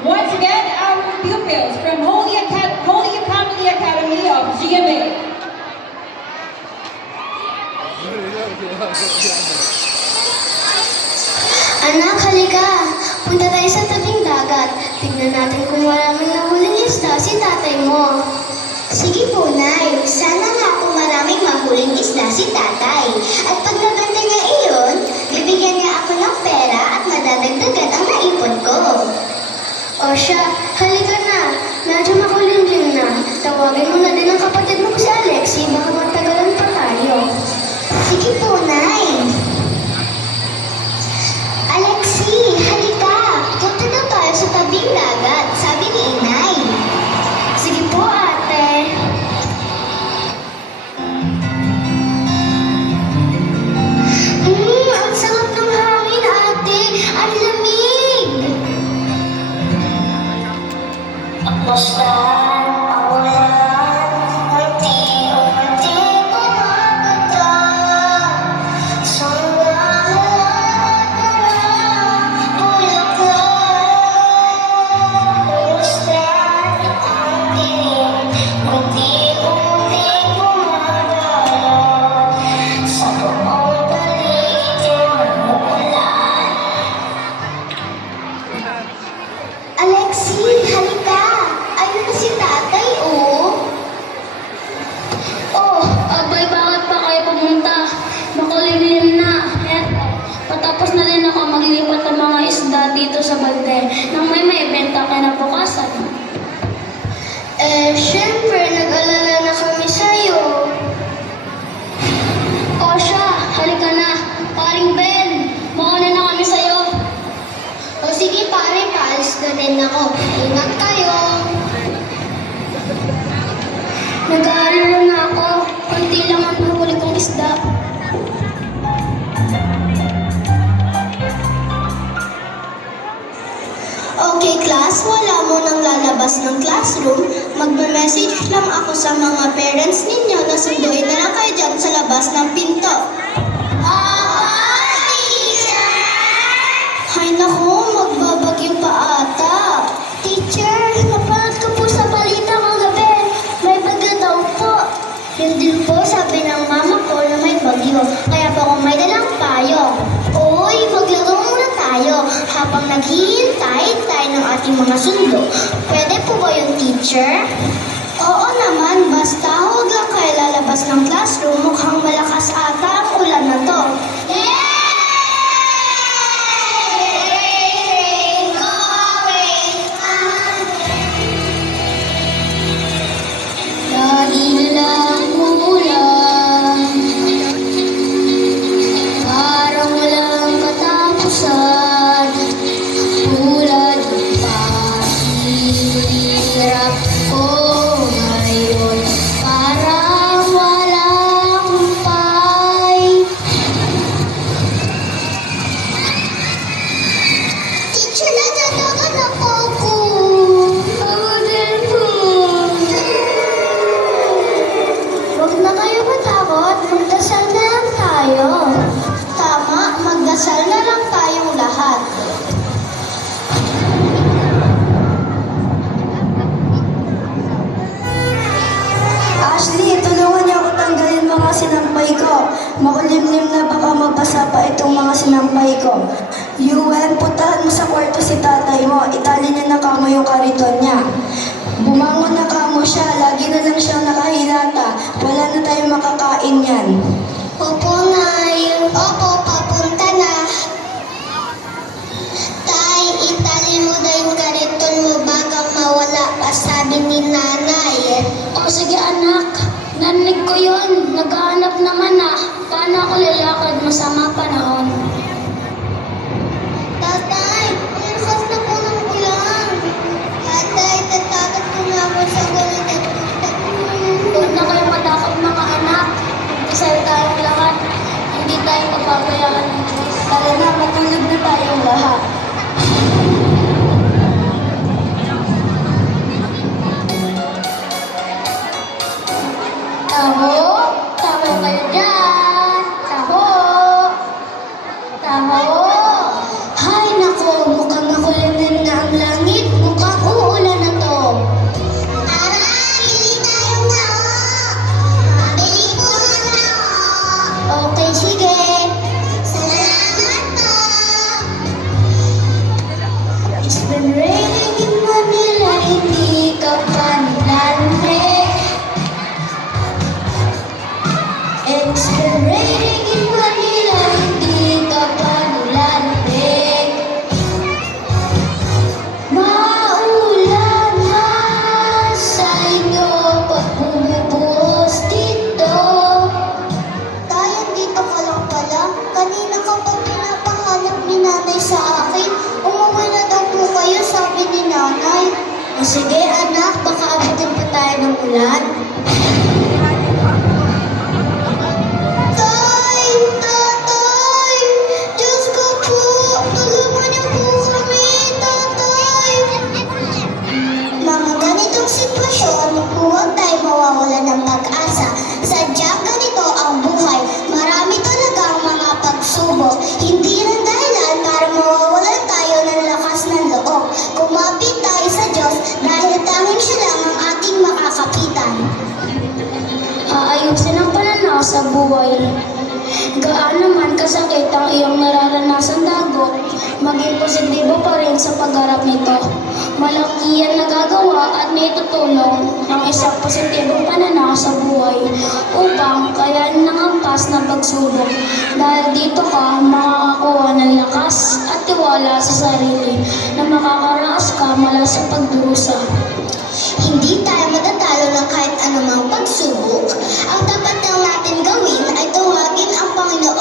Once again, our pupils from Holy Family Academy of GMA. Anak, halika. Punta tayo sa tabing dagat. Tignan natin kung maraming nahuling isda si tatay mo. Sige po, Nay. Sana nga po maraming mahuling isda si tatay. At pag nabenta niya iyon, bibigyan niya ako ng pera at madadagdagan ang naipon ko. O siya, halika na. Medyo makulimlim na. Tawagin mo na din ang kapatid mo si Alexi. Baka matagalan pa tayo. Sige po, Nay. Alexi, halika! Punta na tayo sa tabing dagat, sabi ni Inay. Sige po, ate. Ang sarap ng hangin, ate. Ang lamig. Basta ang ulan, unti-unti kumakagat. Sa Alexi, halika! Ayun na si tatay, oh! Oh, abay, bakit pa kayo pumunta? Makulimlim na. Patapos na rin ako maglipat ng mga isda dito sa balde nang may benta kinabukasan. Syempre, nag-alala na kami sa'yo. O siya, halika na. Paring Ben, mauna na kami sa'yo. O sige, pare, paalis na din ako. Ingat kayo! Nag-aalala na ako. Kunti lang ang nahuli kong isda. Okay, class, wala mo nang lalabas ng classroom. Magme-message lang ako sa mga parents ninyo na sunduin na lang kayo dyan sa labas ng pinto. Teacher! Hay naku, magbabagyo pa ata. Teacher, napanood ko po sa balita kagabi. May bagyo daw po. Yun din po sabi ng mama ko na may bagyo. Kaya po kung may dalang payong. Uy, maglaro muna tayo habang naghihintay tayo ng ating mga sundo. Pwede po ba yung teacher? Oo naman, basta huwag lang kayo lalabas ng classroom. Mukhang malakas ata ang ulan na to. Lagi lang ulan, parang walang katapusan. Tulad ng pahirap ko ngayon, parang walang humpay. Teacher, natatagan ako ako. Ako din po. Huwag na kayo matakot. Magdasal na lang tayo. Tama, magdasal na lang tayong lahat. Ashley, tulungan niyo ako tanggalin mga sinampay ko. Makulimlim na baka mabasa pa itong mga sinampay ko. Yuen, putahan mo sa kwarto si tatay mo. Itali niya na kamo yung kariton niya. Bumangon na kamo siya. Lagi na lang siyang nakahilata. Wala na tayong makakain yan. Opo, Nay. Opo, papunta na. Tay, itali mo na yung kariton mo bagang mawala pa, sabi ni Nanay. O sige anak, narinig ko yun. Naghahanap naman ah. Paano ako lalakad? Masama panahon. Tatay, ang lakas na po ng ulan. Tatay, natatakot ko na ako sa ganito. Huwag na kayo matakot mga anak. Magdasal tayong lahat. Hindi tayo mapabayaan ng Diyos. Tara na, matulog na tayong lahat. Taho, taho kayo dyan. Taho. been raining in Manila, hindi ka pa nilalamig. It's been raining in Manila, hindi ka pa nilalamig. Maulan na sa inyo pag bumubuhos dito. Tayo, dito ka lang pala. Kanina ka pa pinapahanap ni nanay sa akin. Umuwi na daw po kayo, sabi ni nanay. O sige anak, baka abutin pa tayo ng ulan. Tay! Tatay! Diyos ko po! Tulungan niyo po kami, tatay! Mga ganitong sitwasyon, huwag tayo mawawalan ng pag-asa. Sadyang ganito ang buhay. Marami talaga ang mga pagsubok. Hindi rin dahilan para mawawalan tayo ng lakas ng loob. Kumapit tayo sa Diyos dahil tanging siya lang ang ating makakapitan. Aayusin ang pananaw sa buhay. Gaano man kasakit ang iyong nararanasan dago, maging positibo pa rin sa pagharap nito. Malaki yan nagagawa at naitutulong ang isang positibong pananaw sa buhay upang kayanin ng hampas na pagsubok. Dahil dito ka makakakuha ng lakas at tiwala sa sarili na makakaraos ka mula sa pagdurusa. Hindi tayo matatalo ng kahit anumang pagsubok. Ang dapat lang natin gawin ay tawagin ang Panginoon